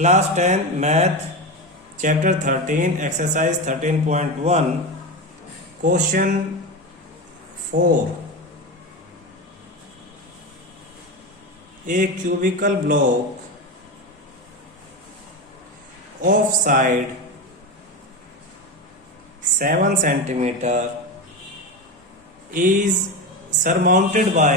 Class 10 math chapter 13 exercise 13.1 question 4 A cubical block of side 7 centimeter is surmounted by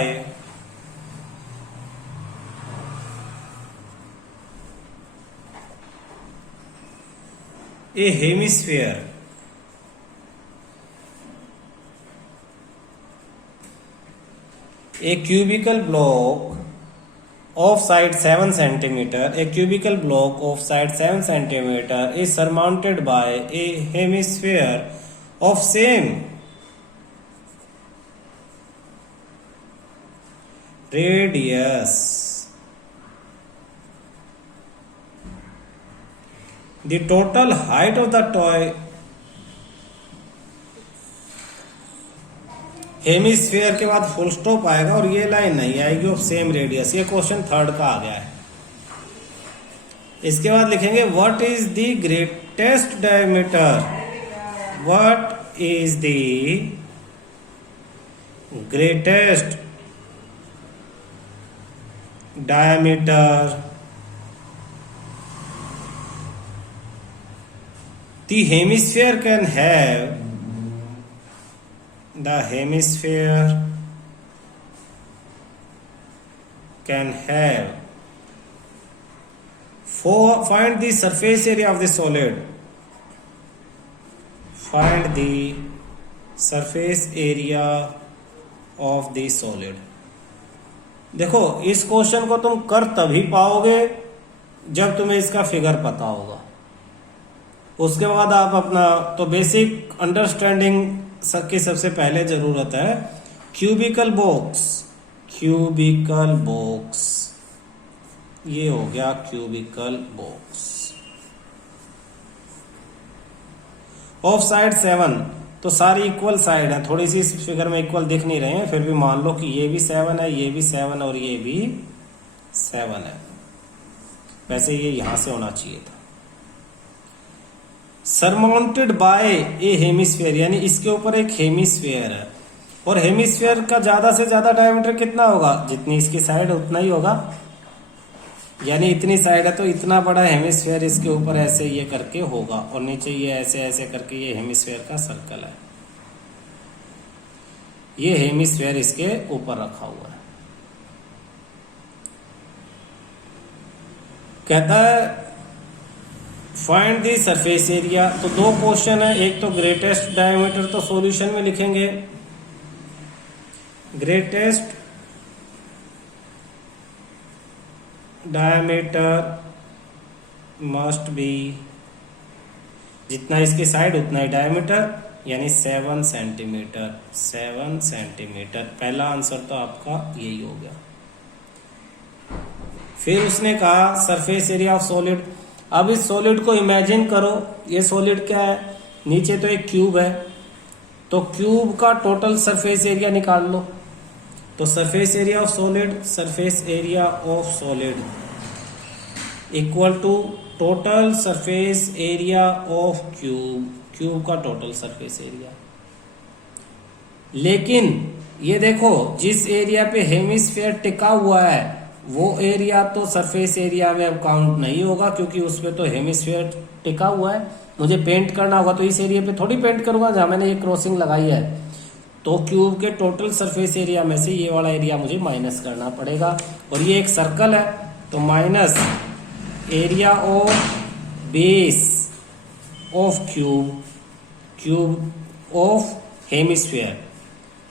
a hemisphere a cubical block of side 7 centimeter a cubical block of side 7 centimeter is surmounted by a hemisphere of same radius. The total height of the toy hemisphere के बाद full stop आएगा और ये line नहीं आएगी of same radius. ये question 3rd का आ गया है। इसके बाद लिखेंगे what is the greatest diameter, what is the greatest diameter the hemisphere can have the hemisphere can have find the surface area of the solid, find the surface area of the solid। देखो इस question को तुम कर तभी पाओगे जब तुम्हें इसका फिगर पता होगा। उसके बाद आप अपना तो बेसिक अंडरस्टैंडिंग की सबसे पहले जरूरत है। क्यूबिकल बॉक्स, क्यूबिकल बॉक्स, ये हो गया क्यूबिकल बॉक्स ऑफ साइड 7। तो सारी इक्वल साइड है, थोड़ी सी इस फिगर में इक्वल दिख नहीं रहे हैं, फिर भी मान लो कि ये भी 7 है, ये भी 7 और ये भी 7 है। वैसे ये यहां से होना चाहिए था। सरमाउंटेड बाय ए हेमिस्फीयर, यानी इसके ऊपर एक हेमिस्फीयर है और हेमिस्फीयर का ज्यादा से ज्यादा डायमीटर कितना होगा, जितनी इसकी साइड उतना ही होगा। यानी इतनी साइड है तो इतना बड़ा हेमिस्फीयर इसके ऊपर ऐसे ये करके होगा और नीचे ये ऐसे ऐसे करके ये हेमिस्फीयर का सर्कल है। ये हेमिस्फीयर इसके ऊपर रखा हुआ है। कहता है फाइंड दी सरफेस एरिया। तो दो क्वेश्चन है, एक तो ग्रेटेस्ट डायमीटर तो सॉल्यूशन में लिखेंगे ग्रेटेस्ट डायमीटर मस्ट बी, जितना इसकी साइड उतना ही डायमीटर, यानी 7 सेंटीमीटर। 7 सेंटीमीटर पहला आंसर तो आपका यही हो गया। फिर उसने कहा सरफेस एरिया ऑफ सॉलिड। अब इस सॉलिड को इमेजिन करो, ये सॉलिड क्या है, नीचे तो एक क्यूब है, तो क्यूब का टोटल सरफेस एरिया निकाल लो। तो surface area of solid, surface area of solid equal to total surface area of cube, cube का टोटल सरफेस एरिया। लेकिन ये देखो जिस एरिया पे हेमिस्फीयर टिका हुआ है वो एरिया तो सरफेस एरिया में अब काउंट नहीं होगा, क्योंकि उस पे तो हेमिस्फीयर टिका हुआ है। मुझे पेंट करना होगा तो इस एरिया पे थोड़ी पेंट करूंगा जहां मैंने ये क्रॉसिंग लगाई है। तो क्यूब के टोटल सरफेस एरिया में से ये वाला एरिया मुझे माइनस करना पड़ेगा। और ये एक सर्कल है तो minus area of base of cube, cube of hemisphere,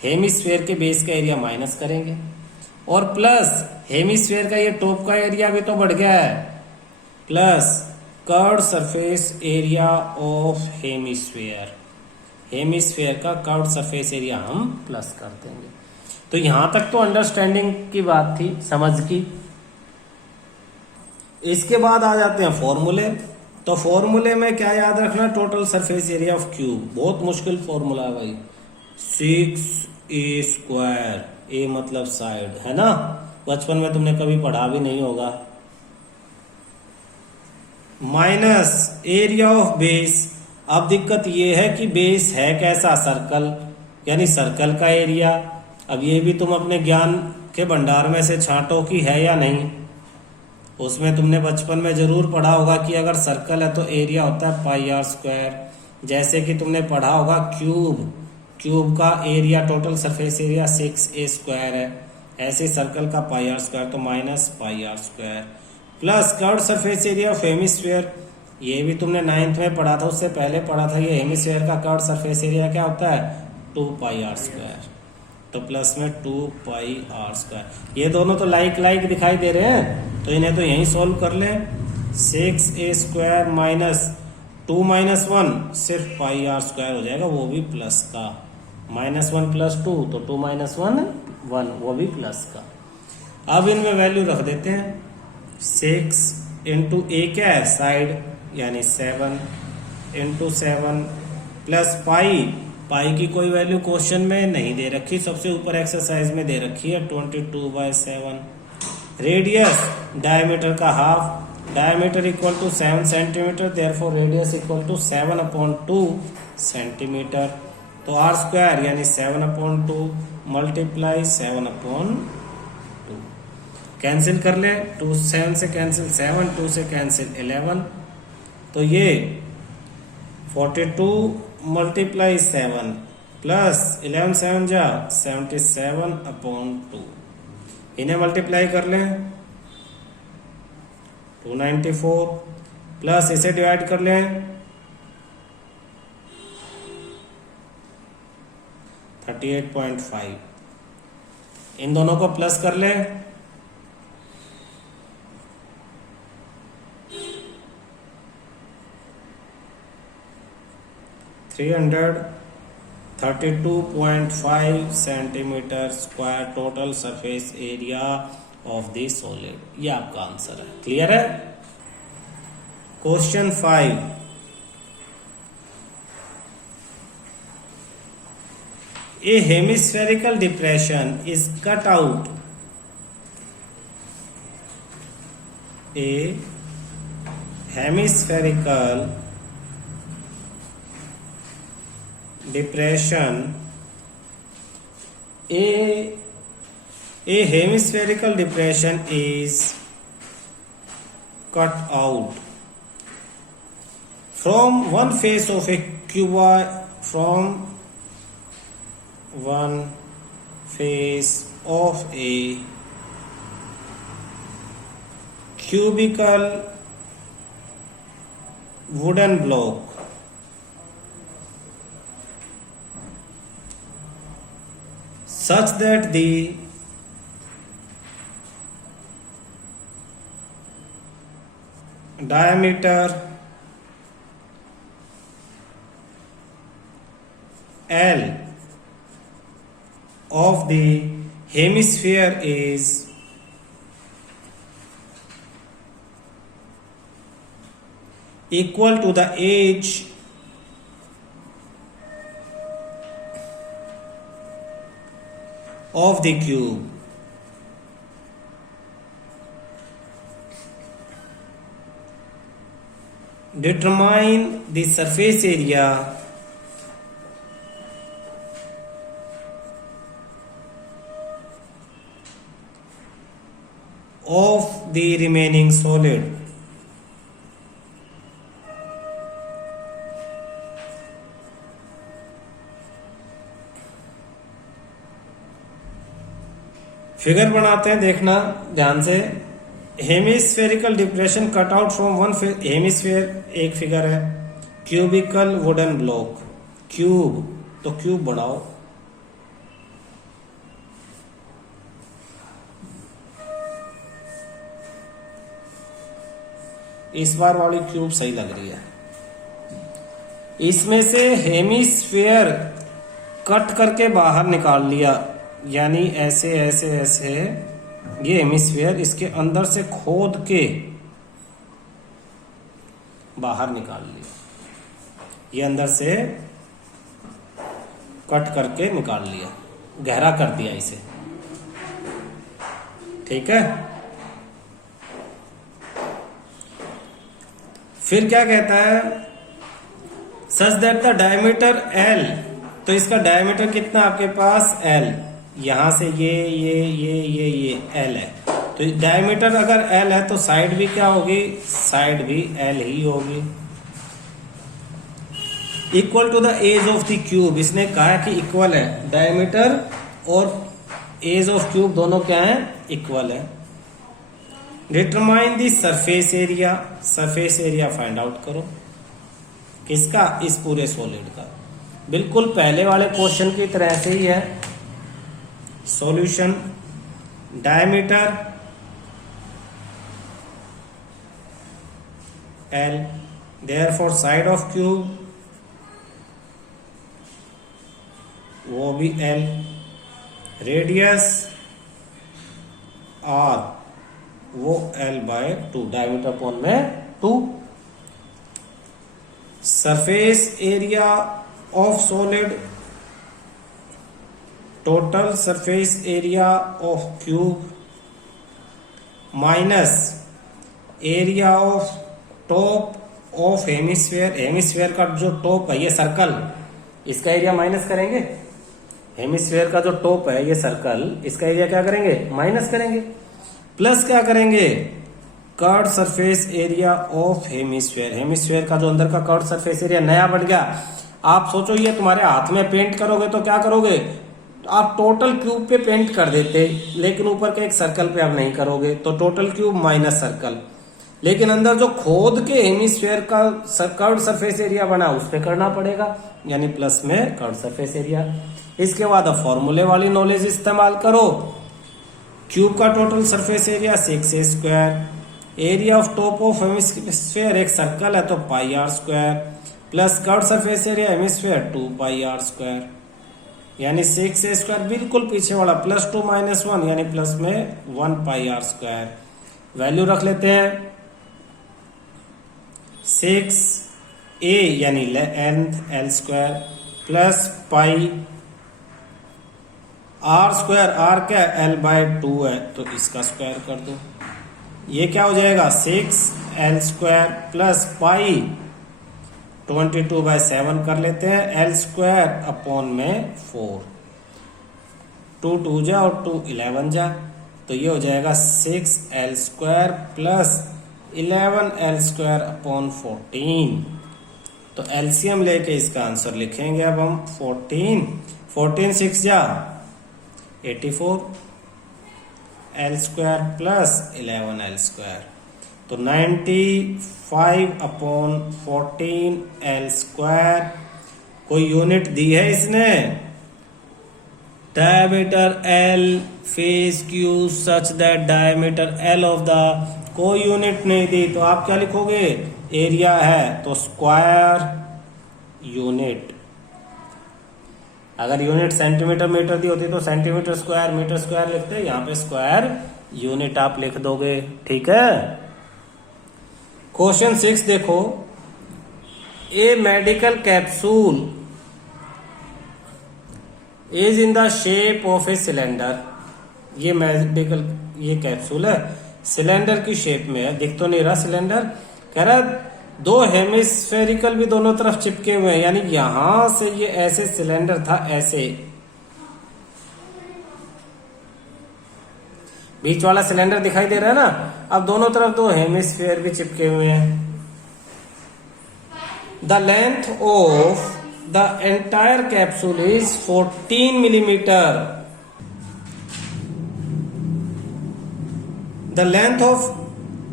hemisphere के बेस का एरिया माइनस करेंगे और प्लस हेमिस्फीयर का ये टॉप का एरिया भी तो बढ़ गया है, plus curved surface area of hemisphere, hemisphere का कर्व्ड सरफेस एरिया हम प्लस कर देंगे। तो यहां तक तो अंडरस्टैंडिंग की बात थी, समझ की। इसके बाद आ जाते हैं फॉर्मूले। तो फॉर्मूले में क्या याद रखना, total surface area of cube, बहुत मुश्किल फॉर्मूला है भाई, 6a², ए मतलब साइड, है ना, बचपन में तुमने कभी पढ़ा भी नहीं होगा। Minus area of base. अब दिक्कत ये है कि बेस है कैसा, सर्कल, यानी सर्कल का एरिया। अब ये भी तुम अपने ज्ञान के भंडार में से छांटो कि है या नहीं। उसमें तुमने बचपन में जरूर पढ़ा होगा कि अगर सर्कल है तो एरिया होता है पाई आर स्क्वायर। जैसे कि तुमने पढ़ा होगा क्यूब का area, total surface area 6a square है। ऐसे सर्कल का पाई आर स्क्वायर तो minus pi r square plus curved surface area of hemisphere. ये भी तुमने 9th में पढ़ा था, उससे पहले पढ़ा था। ये हेमिस्फीयर का कर्व्ड सरफेस एरिया क्या होता है, 2 पाई आर स्क्वायर। तो प्लस में 2 पाई आर स्क्वायर। ये दोनों तो लाइक दिखाई दे रहे हैं, तो इन्हें तो यहीं सोल्व कर लें। 6a स्क्वायर माइनस 2 माइनस 1 सिर्फ पाई आर स्क्वायर हो जाएगा, वो भी प्लस का। -1 प्लस 2 तो 2 माइनस 1 1, वो भी प्लस का। अब इनमें वैल्यू रख देते हैं। 6 इंटू ए क्या है, साइड, यानी 7 इंटू 7 प्लस पाई की कोई वैल्यू क्वेश्चन में नहीं दे रखी, सबसे ऊपर एक्सरसाइज में दे रखी है 22/7। रेडियस डायमीटर का half, diameter equal to 7 centimetre, therefore radius equal to 7/2 centimetre. तो आर स्क्वायर यानी 7/2 मल्टीप्लाई 7/2, कैंसिल कर ले। 2 7 से कैंसिल 7, 2 से कैंसिल 11, तो ये 42 मल्टीप्लाई 7 प्लस 11 7 जा 77/2। इन्हें मल्टीप्लाई कर लें, 294 प्लस इसे डिवाइड कर लें 38.5। इन दोनों को प्लस कर लें, 332.5 centimetre square total surface area of the solid. ये आपका आंसर है। क्लियर है। Question 5, a hemispherical depression is cut out, a hemispherical depression, a hemispherical depression is cut out from one face of a cuboid, from one face of a cubical wooden block such that the diameter L of the hemisphere is equal to the age of the cube. Determine the surface area of the remaining solid. Figure बनाते हैं, देखना ध्यान से। Hemispherical depression cut out from one hemisphere, एक figure है। Cubical wooden block, cube, तो cube बढ़ाओ, इस बार वाली क्यूब सही लग रही है। इसमें से हेमिस्फेयर कट करके बाहर निकाल लिया, यानी ऐसे ऐसे ऐसे ये हेमिस्फेयर इसके अंदर से खोद के बाहर निकाल लिया, ये अंदर से कट करके निकाल लिया, गहरा कर दिया इसे। ठीक है। फिर क्या कहता है, such that the diameter L, तो इसका डायमीटर कितना आपके पास एल, यहां से ये एल है, तो डायमीटर अगर एल है तो साइड भी क्या होगी, साइड भी एल ही होगी। Equal to the edge of the cube, इसने कहा कि इक्वल है, डायमीटर और एज ऑफ क्यूब दोनों क्या है, इक्वल है। Determine the surface area, surface area find out करो, किसका, इस पूरे सॉलिड का। बिल्कुल पहले वाले क्वेश्चन की तरह से ही है। Solution, diameter L, therefore side of cube वो भी एल, रेडियस आर वो एल बाय 2, डायमीटर अपॉन में 2। Surface area of solid, total surface area of cube minus area of top of hemisphere, hemisphere का जो टॉप है ये circle, इसका area minus करेंगे, हेमिस्फीयर का जो टॉप है ये सर्कल, इसका एरिया क्या करेंगे, माइनस करेंगे, प्लस क्या करेंगे, curve surface area of hemisphere, hemisphere का जो अंदर का कर्व सरफेस एरिया नया बन गया। आप सोचो ये तुम्हारे हाथ में पेंट करोगे तो क्या करोगे, आप टोटल क्यूब पे पेंट कर देते, लेकिन ऊपर के एक सर्कल पे आप नहीं करोगे, तो टोटल क्यूब माइनस सर्कल, लेकिन अंदर जो खोद के हेमिस्फीयर का कर्व सरफेस एरिया बना उस पे करना पड़ेगा, यानी प्लस में कर्व सरफेस एरिया। इसके बाद अब फॉर्मूले वाली नॉलेज इस्तेमाल करो, क्यूब का total surface area 6a square, area of top of hemisphere एक सर्कल है तो pi r square, plus curve surface area hemisphere 2 pi r square, यानी 6a स्क्वायर, बिल्कुल पीछे वाला प्लस 2 माइनस 1 यानी प्लस में 1 पाई आर स्क्वायर। वैल्यू रख लेते हैं, 6a यानी length l square plus pi r square, r क्या एल बाय 2 है तो इसका स्क्वायर कर दो, ये क्या हो जाएगा 6l स्क्वायर प्लस पाई 22/7 कर लेते हैं, एल स्क्वायर अपॉन में 4, 2 2 जा और 2 11 जा, तो ये हो जाएगा 6l square plus 11l square upon 14। तो एलसीएम लेके इसका आंसर लिखेंगे अब हम 14 6 जा 84 L square plus 11l square, तो 95/14 एल स्क्वायर। कोई यूनिट दी है इसने, diameter L face Q such that diameter L of the, कोई यूनिट नहीं दी, तो आप क्या लिखोगे, एरिया है तो स्क्वायर यूनिट, अगर यूनिट सेंटीमीटर मीटर दी होती तो सेंटीमीटर स्क्वायर मीटर स्क्वायर लिखते, यहाँ पे स्क्वायर यूनिट आप लिख दोगे, ठीक है। क्वेश्चन 6 देखो, a medical capsule is in the shape of a cylinder, ये मेडिकल ये कैप्सूल है सिलेंडर की शेप में है, दिख तो नहीं रहा सिलेंडर, कह रहा दो हेमिस्फेरिकल भी दोनों तरफ चिपके हुए हैं, यानी यहां से ये ऐसे सिलेंडर था, ऐसे बीच वाला सिलेंडर दिखाई दे रहा है ना, अब दोनों तरफ दो हेमिस्फीयर भी चिपके हुए हैं। The length of the entire capsule is 14 millimetre, the length of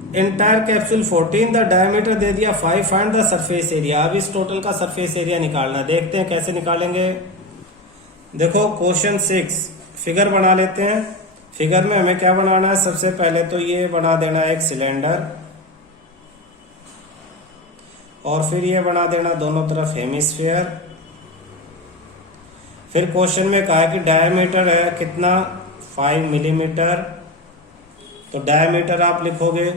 entire capsule 14, the diameter दे दिया 5, फाइंड द सरफेस एरिया। अब इस टोटल का सरफेस एरिया निकालना, देखते हैं कैसे निकालेंगे। देखो क्वेश्चन 6 फिगर बना लेते हैं। फिगर में हमें क्या बनाना है, सबसे पहले तो ये बना देना एक सिलेंडर, और फिर ये बना देना दोनों तरफ हेमिस्फीयर। फिर क्वेश्चन में कहा है कि डायमीटर है कितना 5 मिलीमीटर, तो डायमीटर आप लिखोगे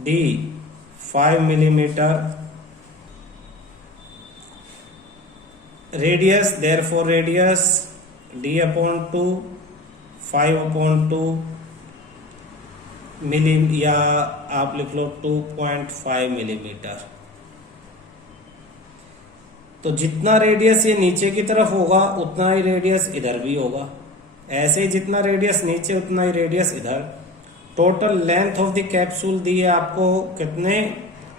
D 5 millimetre, radius therefore radius D/2 5/2, मिली, या आप लिख लो 2.5 मिलीमीटर। तो जितना रेडियस ये नीचे की तरफ होगा उतना ही रेडियस इधर भी होगा, ऐसे ही जितना रेडियस नीचे उतना ही रेडियस इधर। Total length of the capsule दी है आपको कितने,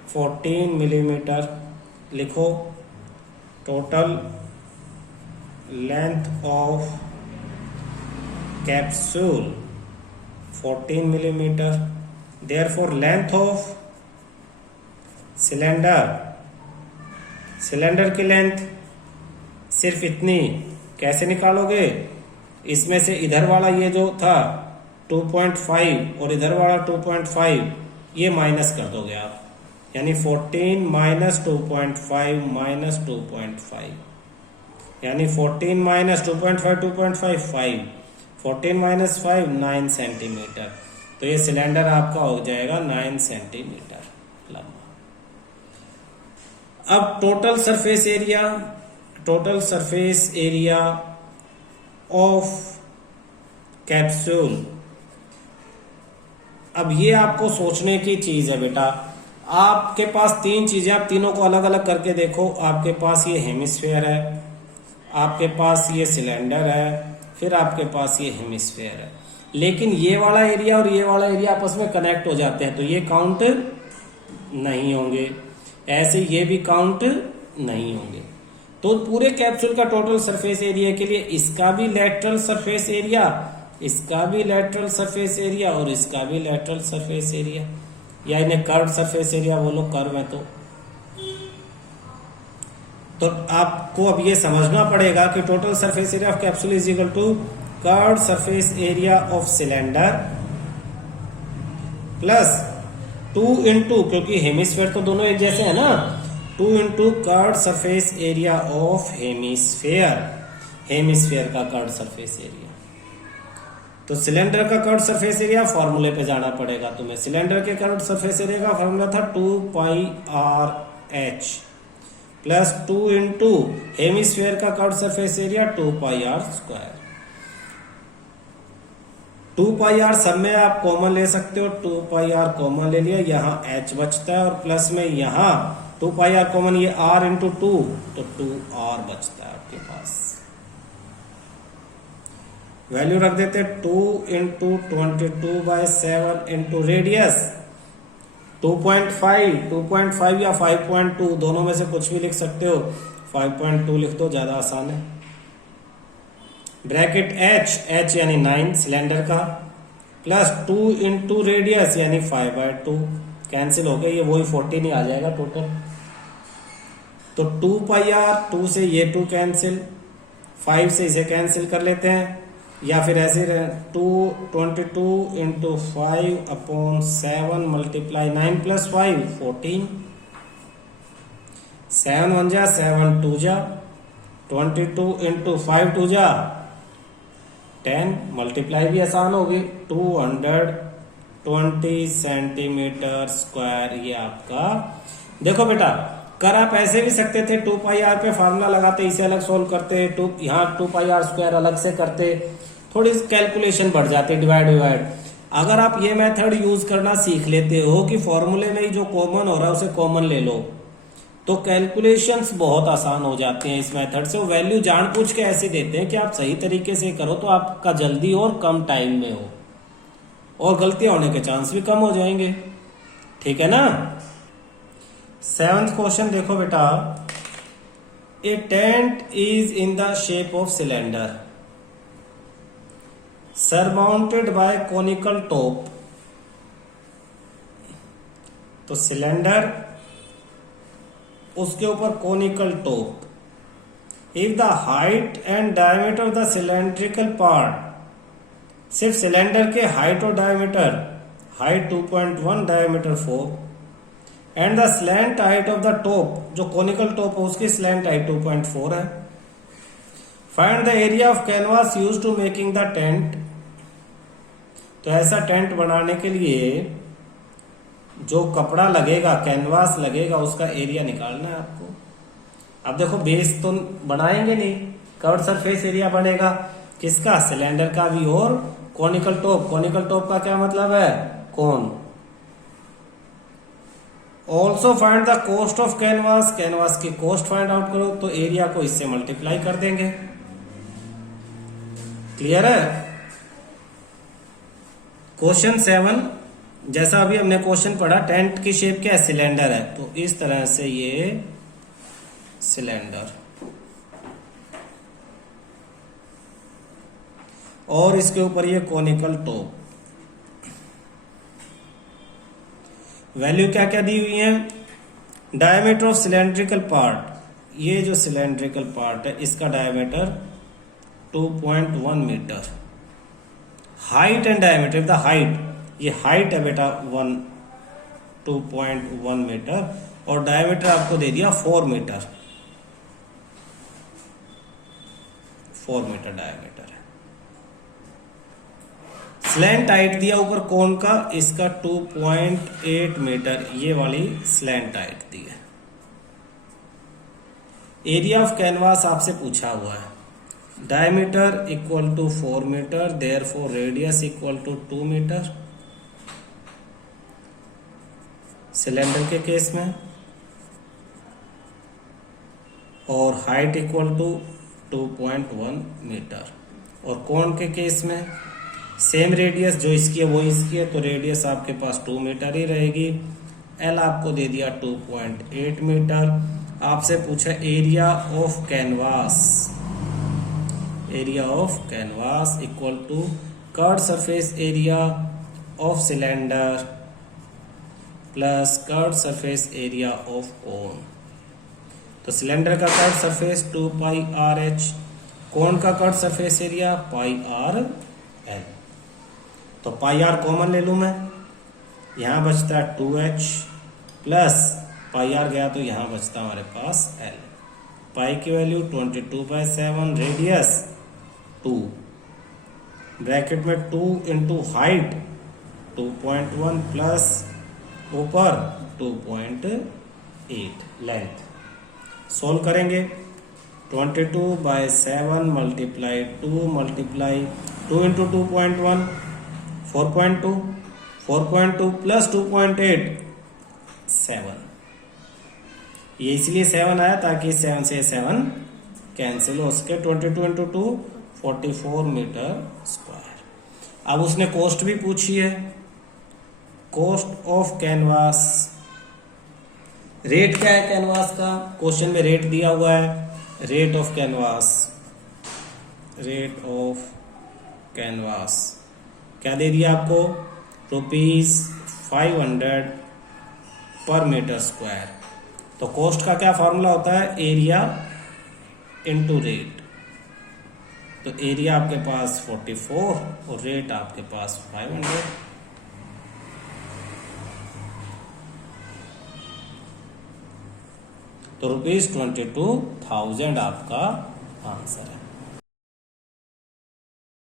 14 मिलीमीटर। लिखो total length of capsule 14 millimetre. Therefore length of cylinder, cylinder की लेंथ सिर्फ इतनी, कैसे निकालोगे, इसमें से इधर वाला ये जो था 2.5 और इधर वाला 2.5 ये माइनस कर दोगे आप, यानी 14 माइनस 2.5 माइनस 2.5, यानी 14 माइनस 2.5 2.5 5, 14 माइनस 5 9 सेंटीमीटर। तो ये सिलेंडर आपका हो जाएगा 9 सेंटीमीटर लंबा। अब total surface area, total surface area of capsule. अब ये आपको सोचने की चीज है बेटा, आपके पास तीन चीजें, आप तीनों को अलग अलग करके देखो। आपके पास ये हेमिस्फेयर है, आपके पास ये सिलेंडर है, फिर आपके पास ये हेमिस्फेयर है। लेकिन ये वाला एरिया और ये वाला एरिया आपस में कनेक्ट हो जाते हैं, तो ये काउंट नहीं होंगे, ऐसे ये भी काउंट नहीं होंगे। तो पूरे कैप्सूल का टोटल सरफेस एरिया के लिए इसका भी लेटरल सरफेस एरिया, इसका भी लेटरल सरफेस एरिया और इसका भी लेटरल सरफेस एरिया, या इन्हें कर्व सरफेस एरिया बोलो, कर्व है तो आपको अब ये समझना पड़ेगा कि total surface area of capsule is equal to curve surface area of cylinder plus 2 into, क्योंकि हेमिस्फेयर तो दोनों एक जैसे है ना, 2 into curve surface area of hemisphere, hemisphere का कर्व सरफेस एरिया। तो सिलेंडर का कर्व सरफेस एरिया फॉर्मूले पे जाना पड़ेगा तुम्हें। सिलेंडर के कर्व सरफेस एरिया का फॉर्मूला था 2πr(h) प्लस 2 इंटू हेमिस्फेयर का curve surface area 2πr²। 2πr सब में आप कॉमन ले सकते हो, 2πr कॉमन ले लिया, यहाँ h बचता है और प्लस में यहाँ 2πr कॉमन, ये r इंटू 2, तो 2r बचता है आपके पास। वैल्यू रख देते 2 इंटू 22/7 इंटू रेडियस 2.5 या 5.2 दोनों में से कुछ भी लिख सकते हो, 5.2 लिख दो, ज्यादा आसान है। ब्रैकेट h यानी 9 सिलेंडर का, प्लस 2 इंटू रेडियस यानी 5/2, कैंसिल हो गया, ये वही 14 ही आ जाएगा टोटल। तो 2πr, 2 से ये 2 कैंसिल, 5 से इसे कैंसिल कर लेते हैं, या फिर ऐसे 22 इंटू 5/7 मल्टीप्लाई 9 प्लस 5 14, 7 1 जा 7 2 जा, 22 इंटू 5 2 जा 10, मल्टीप्लाई भी आसान होगी, 220 सेंटीमीटर स्क्वायर। ये आपका, देखो बेटा कर आप ऐसे भी सकते थे, 2πr पे फार्मूला लगाते, इसे अलग सोल्व करते, यहाँ 2πr² अलग से करते, थोड़ी कैलकुलेशन बढ़ जाती, डिवाइड। अगर आप ये मेथड यूज करना सीख लेते हो कि फॉर्मूले में ही जो कॉमन हो रहा है उसे कॉमन ले लो, तो कैलकुलेशंस बहुत आसान हो जाते हैं इस मेथड से। वैल्यू जानबूझ के ऐसे देते हैं कि आप सही तरीके से करो तो आपका जल्दी और कम टाइम में हो, और गलतियां होने के चांस भी कम हो जाएंगे, ठीक है ना। 7th क्वेश्चन देखो बेटा, a tent is in the shape of cylinder surmounted by conical top. तो सिलेंडर, उसके ऊपर conical top. If the height and diameter of the cylindrical part, सिर्फ सिलेंडर के हाइट और diameter, height 2.1 diameter 4, and the slant height of the top, जो conical top है उसकी slant height 2.4 है। Find the area of canvas use to making the tent. तो ऐसा tent बनाने के लिए जो कपड़ा लगेगा, कैनवास लगेगा, उसका एरिया निकालना है आपको। अब देखो बेस तो बनाएंगे नहीं, कर्व सरफेस एरिया बनेगा किसका, सिलेंडर का भी और कोनिकल टॉप। कोनिकल टॉप का क्या मतलब है, cone. Also find the cost of canvas, canvas की कॉस्ट फाइंड आउट करो, तो एरिया को इससे मल्टीप्लाई कर देंगे। क्लियर है। क्वेश्चन 7, जैसा अभी हमने क्वेश्चन पढ़ा, टेंट की शेप क्या है, सिलेंडर है, तो इस तरह से ये सिलेंडर, और इसके ऊपर ये कॉनिकल टॉप। वैल्यू क्या क्या दी हुई है, डायमीटर ऑफ सिलेंड्रिकल पार्ट, ये जो सिलेंड्रिकल पार्ट है इसका diameter 2.1 metre. Height and diameter, the height, ये हाइट है बेटा 2.1 मीटर, और डायमीटर आपको दे दिया 4 मीटर, 4 मीटर डायमीटर है। स्लैंट हाइट दिया ऊपर कोन का, इसका 2.8 मीटर, ये वाली स्लैंट हाइट दी है। एरिया ऑफ कैनवास आपसे पूछा हुआ है, diameter equal to 4 metre, therefore radius equal to 2 metre cylinder के केस में, और हाइट इक्वल टू 2.1 मीटर, और कोण के केस में सेम रेडियस जो इसकी है वो इसकी है, तो रेडियस आपके पास 2 मीटर ही रहेगी। एल आपको दे दिया 2.8 मीटर। आपसे पूछा area of canvas, area of canvas equal to curve surface area of cylinder plus curve surface area of cone. तो सिलेंडर का curve surface 2 pi r h, cone का curve surface area pi r l. तो pi are common ले लूं मैं, यहां बचता है 2h प्लस पाई आर गया तो यहां बचता हमारे पास l। पाई की वैल्यू 22/7, रेडियस 2, ब्रैकेट में 2 इंटू हाइट 2.1 प्लस ऊपर 2.8 लेंथ। सोल्व करेंगे, 22/7 मल्टीप्लाई 2 मल्टीप्लाई 2 इंटू 2.1 4.2, 4.2 प्लस 2.8 7। ये इसलिए 7 आया ताकि 7 से 7 कैंसिल हो सके। 22 इंटू 2 44 मीटर स्क्वायर। अब उसने कॉस्ट भी पूछी है, कॉस्ट ऑफ कैनवास। रेट क्या है कैनवास का, क्वेश्चन में रेट दिया हुआ है, rate of canvas, rate of canvas क्या दे दिया आपको, ₹500 पर मीटर स्क्वायर। तो कॉस्ट का क्या फॉर्मूला होता है, एरिया इंटू रेट। तो एरिया आपके पास 44 और रेट आपके पास 500। तो ₹22,000 आपका आंसर है।